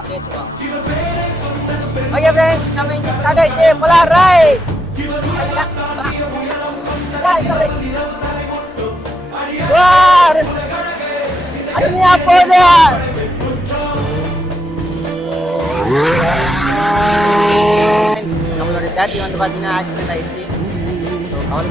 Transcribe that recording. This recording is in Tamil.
அப்படியே எடுத்துக்கோங்க. ஓகே ஃப்ரெண்ட்ஸ், நம்ம இன்ஜின் ஸ்டார்ட் ஆயிடுச்சு. போலாம் ரைட். அருமையா போகுது. நம்மளோட 30 வந்து பார்த்தீங்கன்னா ஆக்சிடென்ட் ஆயிடுச்சு. ஸோ கவலை